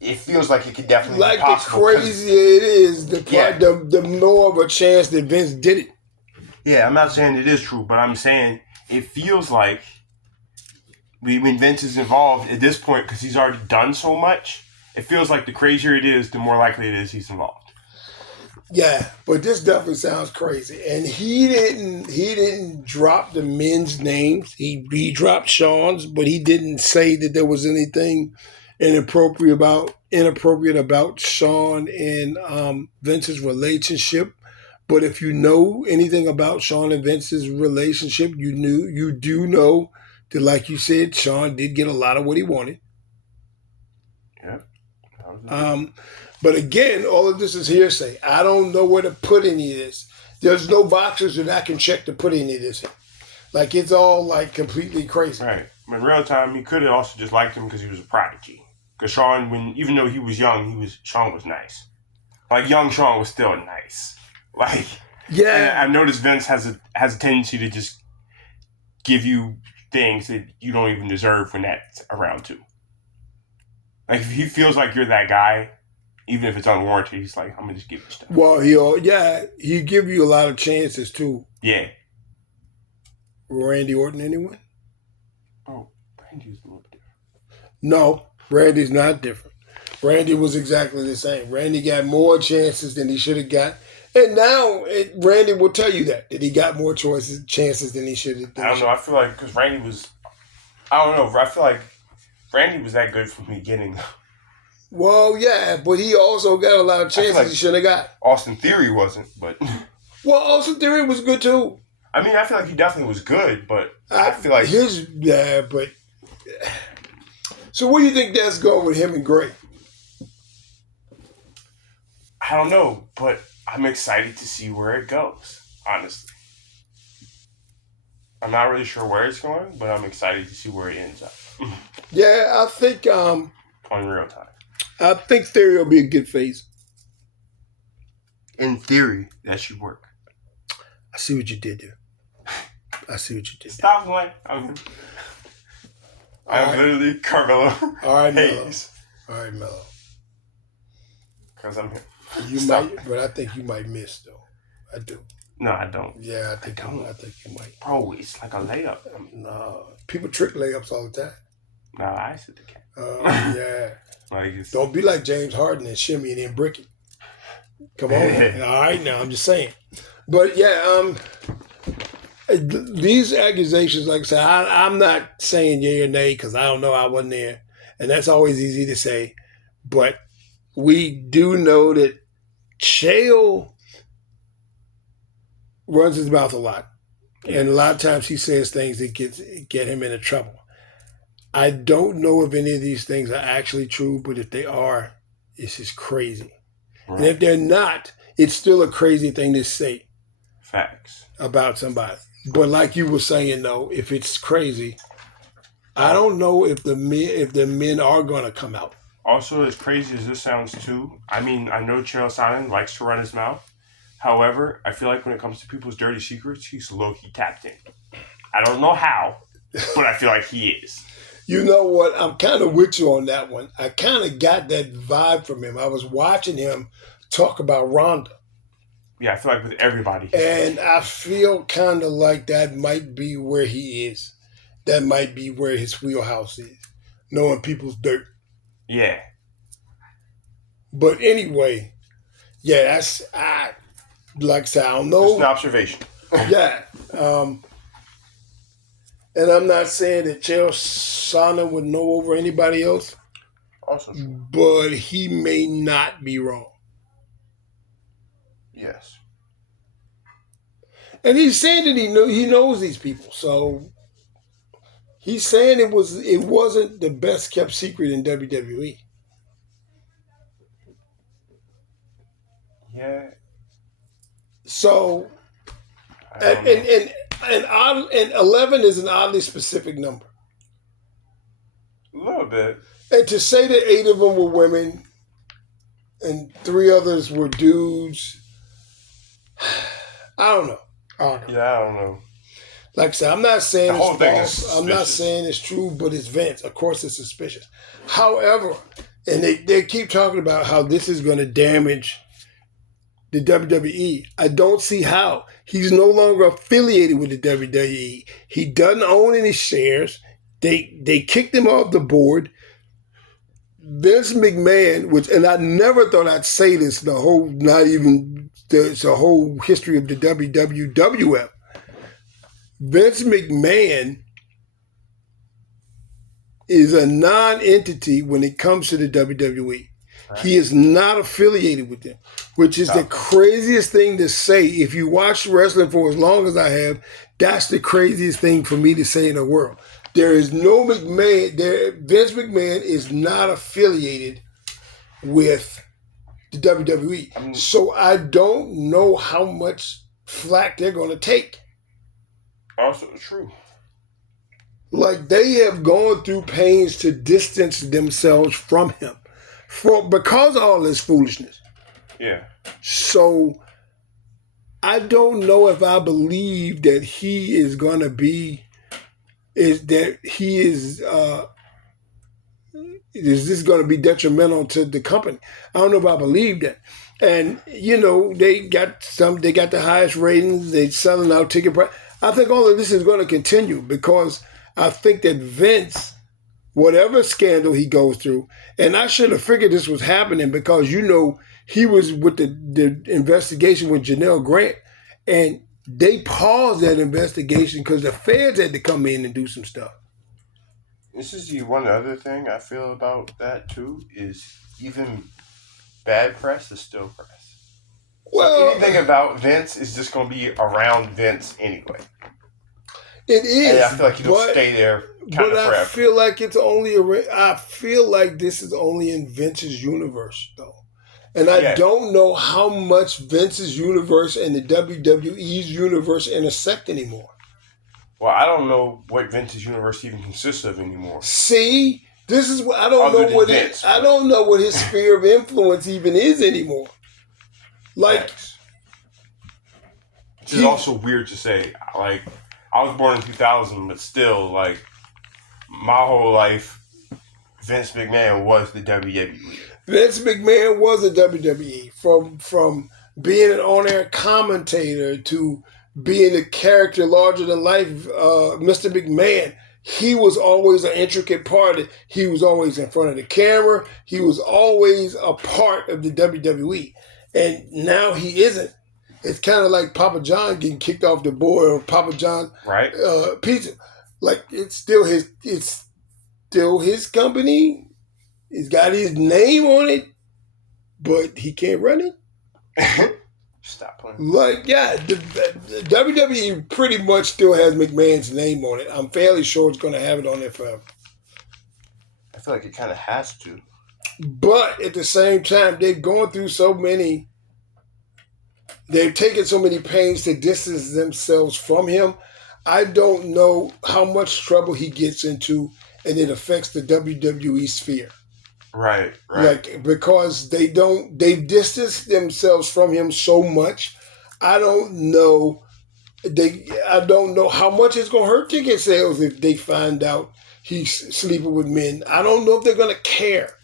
it feels like it could definitely like be possible. The crazier it is, the more of a chance that Vince did it. Yeah, I'm not saying it is true, but I'm saying it feels like when Vince is involved at this point, because he's already done so much, it feels like the crazier it is, the more likely it is he's involved. Yeah, but this definitely sounds crazy. And he didn't drop the men's names. He dropped Shawn's, but he didn't say that there was anything inappropriate about Shawn and Vince's relationship. But if you know anything about Shawn and Vince's relationship, you do know that, like you said, Shawn did get a lot of what he wanted. Yeah. But again, all of this is hearsay. I don't know where to put any of this. There's no boxes that I can check to put any of this in. Like, it's all, like, completely crazy. Right. But in real time, he could have also just liked him because he was a prodigy. Because Shawn, even though he was young, Shawn was nice. Like, young Shawn was still nice. Like, yeah. I noticed Vince has a tendency to just give you things that you don't even deserve when that's around too. Like if he feels like you're that guy, even if it's unwarranted, he's like, I'm gonna just give you stuff. Well, he give you a lot of chances too. Yeah. Randy Orton, anyone? Oh, Randy's a little different. No, Randy's not different. Randy was exactly the same. Randy got more chances than he should have got. And now Randy will tell you that he got more chances than he should have. I don't know. I feel like because Randy was, I don't know. I feel like Randy was that good from the beginning. Well, yeah, but he also got a lot of chances like he should have got. Austin Theory wasn't, but well, Austin Theory was good too. I mean, I feel like he definitely was good, but I feel like but. So where do you think that's going with him and Gray? I don't know, but I'm excited to see where it goes, honestly. I'm not really sure where it's going, but I'm excited to see where it ends up. Yeah, I think on real time. I think Theory will be a good face. In theory, that should work. I see what you did there. I see what you did. Stop playing. I'm literally Carmelo. All right, Mello. Hayes. All right, Mello. Because I'm here. You might, but I think you might miss though. I do. No, I don't. Yeah, I think you might. Bro, it's like a layup. No, people trick layups all the time. No, I said the cat. Yeah. Like don't be like James Harden and shimmy and then brick it. Come on. All right, now I'm just saying. But yeah, these accusations, like I said, I'm not saying yay or nay because I don't know. I wasn't there, and that's always easy to say. But we do know that Chael runs his mouth a lot, and a lot of times he says things that get him into trouble. I don't know if any of these things are actually true, but if they are, it's just crazy. Right. And if they're not, it's still a crazy thing to say. Facts. About somebody. But like you were saying, though, if it's crazy, I don't know if the men are going to come out. Also, as crazy as this sounds, too, I mean, I know Chael Sonnen likes to run his mouth. However, I feel like when it comes to people's dirty secrets, he's low-key tapped in. I don't know how, but I feel like he is. You know what? I'm kind of with you on that one. I kind of got that vibe from him. I was watching him talk about Rhonda. Yeah, I feel like with everybody. And I feel kind of like that might be where he is. That might be where his wheelhouse is. Knowing people's dirt. Yeah. But anyway, yeah, like I said, I don't know. Just an observation. Yeah. And I'm not saying that Chael Sonnen would know over anybody else. Also true. But he may not be wrong. Yes. And he's saying that he knows these people. So he's saying it wasn't the best kept secret in WWE. Yeah. So and 11 is an oddly specific number. A little bit. And to say that 8 of them were women and 3 others were dudes, I don't know. Yeah, I don't know. Like I said, I'm not saying it's false. I'm not saying it's true, but it's Vince. Of course, it's suspicious. However, and they keep talking about how this is going to damage the WWE. I don't see how. He's no longer affiliated with the WWE. He doesn't own any shares. They kicked him off the board. Vince McMahon, and I never thought I'd say this, the whole history of the WWF. Vince McMahon is a non-entity when it comes to the WWE. Right. He is not affiliated with them, which is the craziest thing to say. If you watch wrestling for as long as I have, that's the craziest thing for me to say in the world. There is no McMahon. Vince McMahon is not affiliated with the WWE. So I don't know how much flack they're going to take. Also true. Like, they have gone through pains to distance themselves from him because of all this foolishness. Yeah. So I don't know if I believe that he is going to be is that he is this going to be detrimental to the company? I don't know if I believe that. And they got the highest ratings. They're selling out ticket price. I think all of this is going to continue because I think that Vince, whatever scandal he goes through, and I should have figured this was happening because he was with the investigation with Janelle Grant, and they paused that investigation because the feds had to come in and do some stuff. This is the one other thing I feel about that too is even bad press is still press. So anything about Vince is just going to be around Vince anyway. It is. And I feel like you don't stay there kind of forever. I feel like I feel like this is only in Vince's universe though. And I don't know how much Vince's universe and the WWE's universe intersect anymore. Well, I don't know what Vince's universe even consists of anymore. See, this is what I don't know what Vince, I don't know what his sphere of influence even is anymore. Like, which is also weird to say. Like, I was born in 2000, but still, like, my whole life, Vince McMahon was the WWE. Vince McMahon was a WWE from being an on-air commentator to being a character larger than life, Mr. McMahon. He was always an intricate part. He was always in front of the camera. He was always a part of the WWE. And now he isn't. It's kind of like Papa John getting kicked off the board or Papa John pizza. Like it's still his company. He's got his name on it, but he can't run it. Stop playing. Like, the WWE pretty much still has McMahon's name on it. I'm fairly sure it's going to have it on there forever. I feel like it kind of has to. But at the same time, they've gone through they've taken so many pains to distance themselves from him. I don't know how much trouble he gets into and it affects the WWE sphere. Right. Like, because they've distanced themselves from him so much. I don't know how much it's going to hurt ticket sales if they find out he's sleeping with men. I don't know if they're going to care.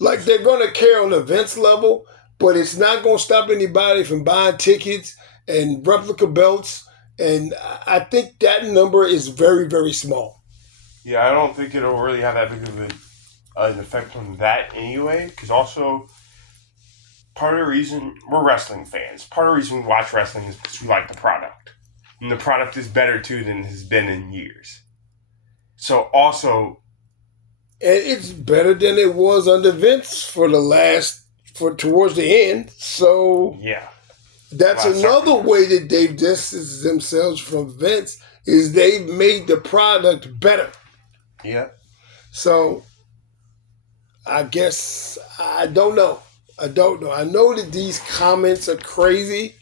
Like, they're going to care on the Vince level, but it's not going to stop anybody from buying tickets and replica belts. And I think that number is very, very small. Yeah, I don't think it'll really have that big of an effect on that anyway. Because also, part of the reason we're wrestling fans, part of the reason we watch wrestling is because we like the product. And the product is better too than it has been in years. So also... And it's better than it was under Vince towards the end. So yeah, that's another way that they've distanced themselves from Vince is they've made the product better. Yeah. So I guess I don't know. I know that these comments are crazy.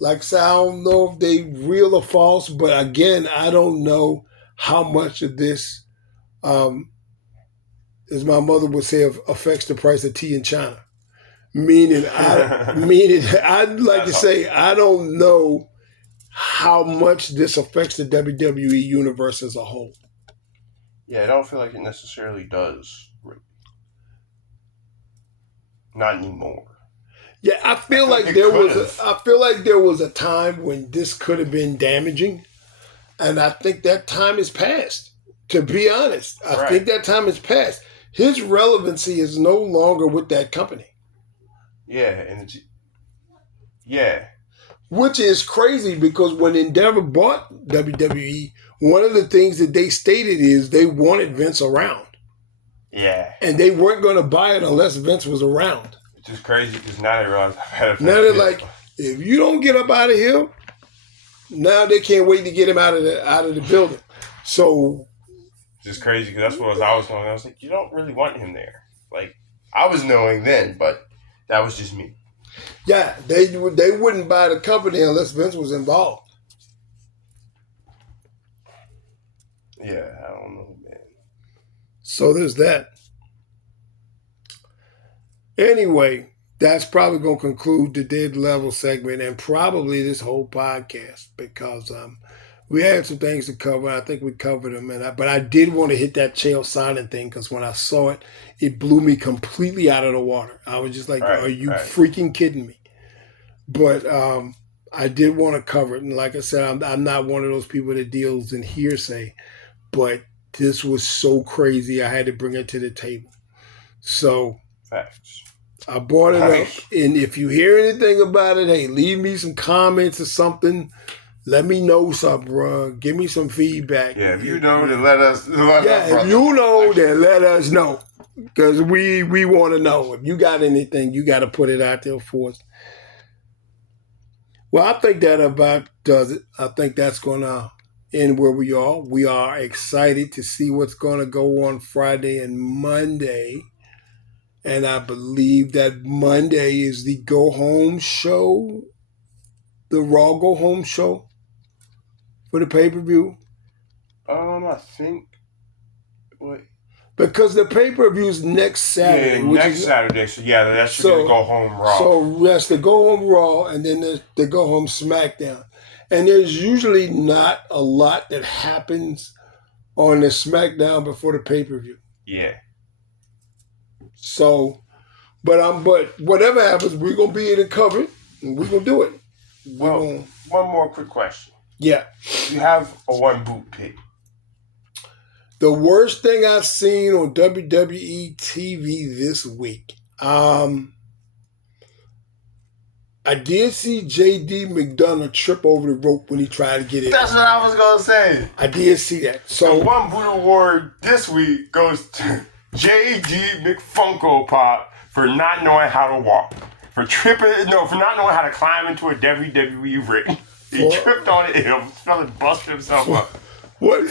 Like, so I don't know if they real or false, but again, I don't know how much of this, as my mother would say, affects the price of tea in China. Meaning, I'd like to say, I don't know how much this affects the WWE universe as a whole. Yeah, I don't feel like it necessarily does. Not anymore. Yeah, I feel like there was a time when this could have been damaging, and I think that time is past. To be honest, I think that time is past. His relevancy is no longer with that company. Yeah, which is crazy because when Endeavor bought WWE, one of the things that they stated is they wanted Vince around. Yeah. And they weren't going to buy it unless Vince was around. Which is crazy because now they realize how bad now they're like, if you don't get up out of here, now they can't wait to get him out of the building. So it's just crazy because that's what I was going. I was like, you don't really want him there. Like, I was knowing then, but that was just me. Yeah, they wouldn't buy the company unless Vince was involved. Yeah, I don't know, man. So there's that. Anyway, that's probably going to conclude the Dead Level segment and probably this whole podcast because We had some things to cover. I think we covered them, but I did want to hit that Chael Sonnen thing because when I saw it, it blew me completely out of the water. I was just like, "Are you freaking kidding me?" But I did want to cover it, and like I said, I'm not one of those people that deals in hearsay, but this was so crazy, I had to bring it to the table. So facts. I brought it up, and if you hear anything about it, hey, leave me some comments or something. Let me know something, bro. Give me some feedback. Yeah, if you know, then let us. If you know, then let us know, because we want to know. If you got anything, you got to put it out there for us. Well, I think that about does it. I think that's going to end where we are. We are excited to see what's going to go on Friday and Monday. And I believe that Monday is the go home show, the Raw go home show for the pay-per-view. I think. Wait. Because the pay-per-view is next Saturday. Yeah, Saturday. So yeah, that should be the go home Raw. So that's the go home Raw, and then there's the go home SmackDown. And there's usually not a lot that happens on the SmackDown before the pay-per-view. Yeah. So, but whatever happens, we're gonna be able to cover it, and we're gonna do it. Well, one more quick question. Yeah. You have a one boot pick. The worst thing I've seen on WWE TV this week. I did see J.D. McDonough trip over the rope when he tried to get in. That's what I was going to say. I did see that. So the one boot award this week goes to J.D. McFunko Pop for not knowing how to walk. For not knowing how to climb into a WWE ring. He tripped on it and fell and busted himself up. What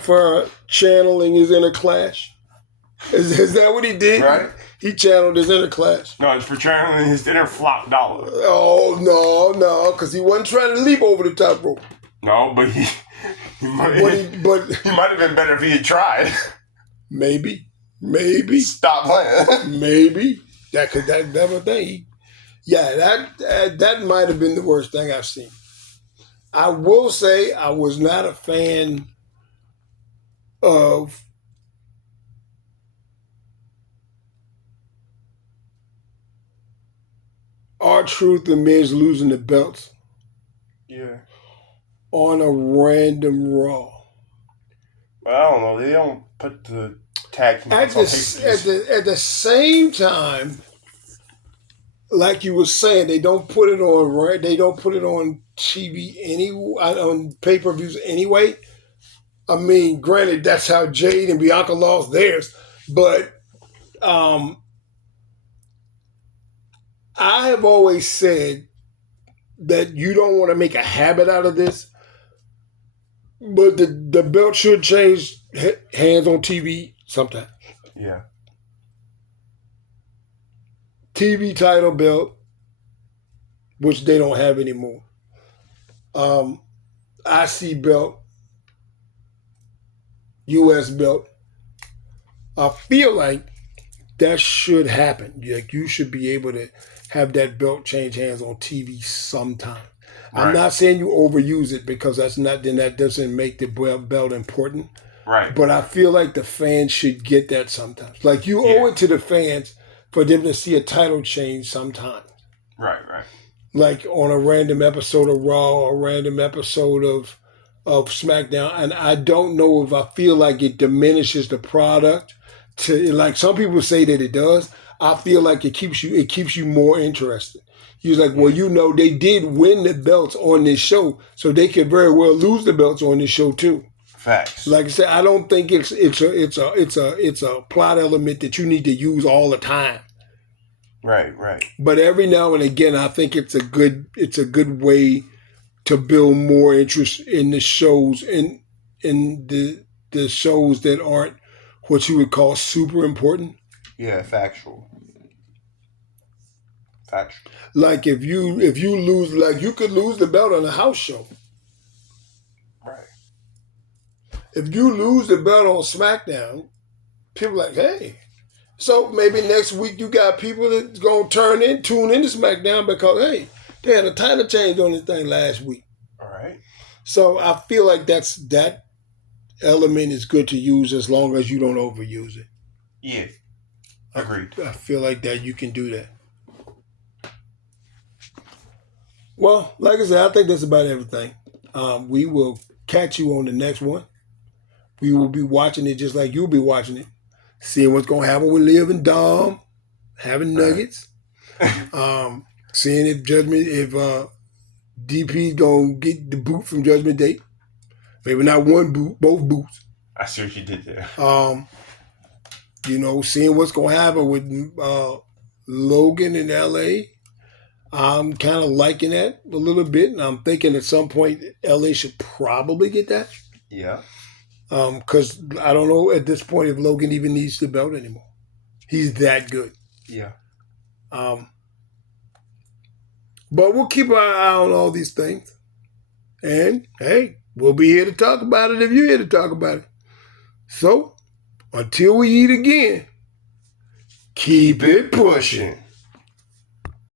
for channeling his inner clash? Is that what he did? Right. He channeled his inner clash. No, it's for channeling his inner flop dollar. Oh no, because he wasn't trying to leap over the top rope. No, but he might have been better if he had tried. Maybe. Stop playing. Maybe that was a thing. Yeah, that might have been the worst thing I've seen. I will say I was not a fan of R-Truth and Miz losing the belts. Yeah. On a random Raw. Well, I don't know. They don't put the tag team at the same time. Like you were saying, they don't put it on. Right? They don't put it on TV on pay-per-views anyway. I mean, granted, that's how Jade and Bianca lost theirs, but I have always said that you don't want to make a habit out of this, but the belt should change hands on TV sometime. Yeah. TV title belt, which they don't have anymore. IC belt, US belt. I feel like that should happen. Like you should be able to have that belt change hands on TV sometime. Right. I'm not saying you overuse it because that doesn't make the belt important. Right. But I feel like the fans should get that sometimes. Like you owe it to the fans for them to see a title change sometimes. Right. Like on a random episode of Raw or a random episode of SmackDown. And I don't know if I feel like it diminishes the product. Like some people say that it does. I feel like it keeps you more interested. He's like, well, they did win the belts on this show, so they could very well lose the belts on this show too. Facts. Like I said, I don't think it's a plot element that you need to use all the time. Right. But every now and again, I think it's a good way to build more interest in the shows in the shows that aren't what you would call super important. Yeah, factual. Like if you lose, like you could lose the belt on a house show. Right. If you lose the belt on SmackDown, people are like, hey. So maybe next week you got people that's gonna tune into SmackDown because hey, they had a title change on this thing last week. All right. So I feel like that element is good to use as long as you don't overuse it. Yeah, agreed. I feel like that you can do that. Well, like I said, I think that's about everything. We will catch you on the next one. We will be watching it just like you'll be watching it, seeing what's going to happen with Liv and Dom, having nuggets, seeing if DP's going to get the boot from Judgment Day. Maybe not one boot, both boots. I see what you did there. Seeing what's going to happen with Logan in LA. I'm kind of liking that a little bit, and I'm thinking at some point LA should probably get that. Yeah. Because I don't know at this point if Logan even needs the belt anymore. He's that good. Yeah. But we'll keep our eye on all these things. And, hey, we'll be here to talk about it if you're here to talk about it. So, until we eat again, keep it pushing.